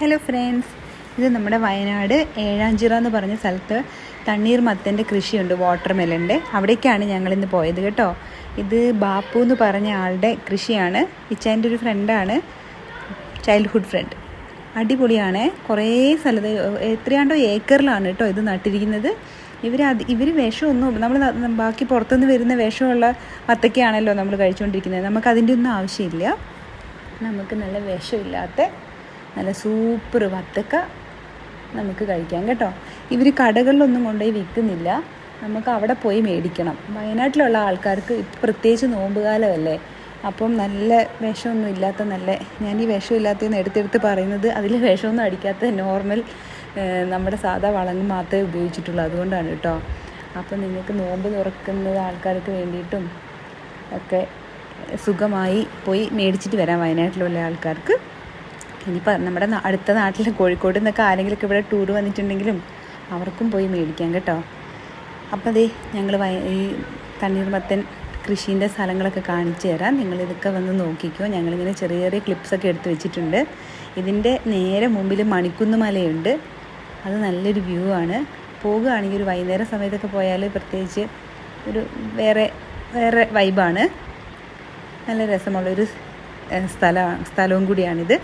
Hello friends, ഇത് നമ്മുടെ വയനാട് ഏഴാഞ്ചിറ എന്ന് പറഞ്ഞ സ്ഥലത്ത് തണ്ണീർമത്തൻ്റെ കൃഷിയുണ്ട്, വാട്ടർ മെലൻ്റെ. അവിടേക്കാണ് ഞങ്ങളിന്ന് പോയത് കേട്ടോ. ഇത് ബാപ്പു എന്ന് പറഞ്ഞ ആളുടെ കൃഷിയാണ്. ഇച്ചാൻ്റെ ഒരു ഫ്രണ്ടാണ്, ചൈൽഡ്ഹുഡ് ഫ്രണ്ട്. അടിപൊളിയാണ്. കുറേ സ്ഥലത്ത് എത്രയാണ്ടോ ഏക്കറിലാണ് കേട്ടോ ഇത് നട്ടിരിക്കുന്നത്. ഇവർ വിഷമൊന്നും, നമ്മൾ ബാക്കി പുറത്തുനിന്ന് വരുന്ന വിഷമുള്ള വത്തക്കയാണല്ലോ നമ്മൾ കഴിച്ചുകൊണ്ടിരിക്കുന്നത്. നമുക്കതിൻ്റെ ഒന്നും ആവശ്യമില്ല. നമുക്ക് നല്ല വിഷമില്ലാത്ത നല്ല സൂപ്പർ വത്തക്ക നമുക്ക് കഴിക്കാം കേട്ടോ. ഇവർ കടകളിലൊന്നും കൊണ്ടുപോയി വിൽക്കുന്നില്ല, നമുക്ക് അവിടെ പോയി മേടിക്കണം. വയനാട്ടിലുള്ള ആൾക്കാർക്ക് പ്രത്യേകിച്ച് നോമ്പുകാലമല്ലേ, അപ്പം നല്ല വിഷമൊന്നും ഇല്ലാത്ത ഞാൻ ഈ വിഷമില്ലാത്തതെന്ന് എടുത്തെടുത്ത് പറയുന്നത്, അതിൽ വിഷമൊന്നും അടിക്കാത്ത നോർമൽ നമ്മുടെ സാധാ വളങ്ങൾ മാത്രമേ ഉപയോഗിച്ചിട്ടുള്ളൂ, അതുകൊണ്ടാണ് കേട്ടോ. അപ്പം നിങ്ങൾക്ക് നോമ്പ് തുറക്കുന്ന ആൾക്കാർക്ക് വേണ്ടിയിട്ടും ഒക്കെ സുഖമായി പോയി മേടിച്ചിട്ട് വരാം വയനാട്ടിലുള്ള ആൾക്കാർക്ക്. ഇനിയിപ്പോൾ നമ്മുടെ അടുത്ത നാട്ടിൽ കോഴിക്കോട് നിന്നൊക്കെ ആരെങ്കിലുമൊക്കെ ഇവിടെ ടൂർ വന്നിട്ടുണ്ടെങ്കിലും അവർക്കും പോയി മേടിക്കാം കേട്ടോ. അപ്പോൾ അതേ ഞങ്ങൾ ഈ തണ്ണീർമത്തൻ കൃഷീൻ്റെ സ്ഥലങ്ങളൊക്കെ കാണിച്ചു തരാം. നിങ്ങളിതൊക്കെ വന്ന് നോക്കിക്കോ. ഞങ്ങളിങ്ങനെ ചെറിയ ചെറിയ ക്ലിപ്സൊക്കെ എടുത്ത് വെച്ചിട്ടുണ്ട്. ഇതിൻ്റെ നേരെ മുമ്പിൽ മണിക്കുന്ന് മലയുണ്ട്, അത് നല്ലൊരു വ്യൂ ആണ്. പോകുകയാണെങ്കിൽ ഒരു വൈകുന്നേര സമയത്തൊക്കെ പോയാൽ പ്രത്യേകിച്ച് ഒരു വേറെ വൈബാണ്. നല്ല രസമുള്ളൊരു സ്ഥലവും കൂടിയാണിത്.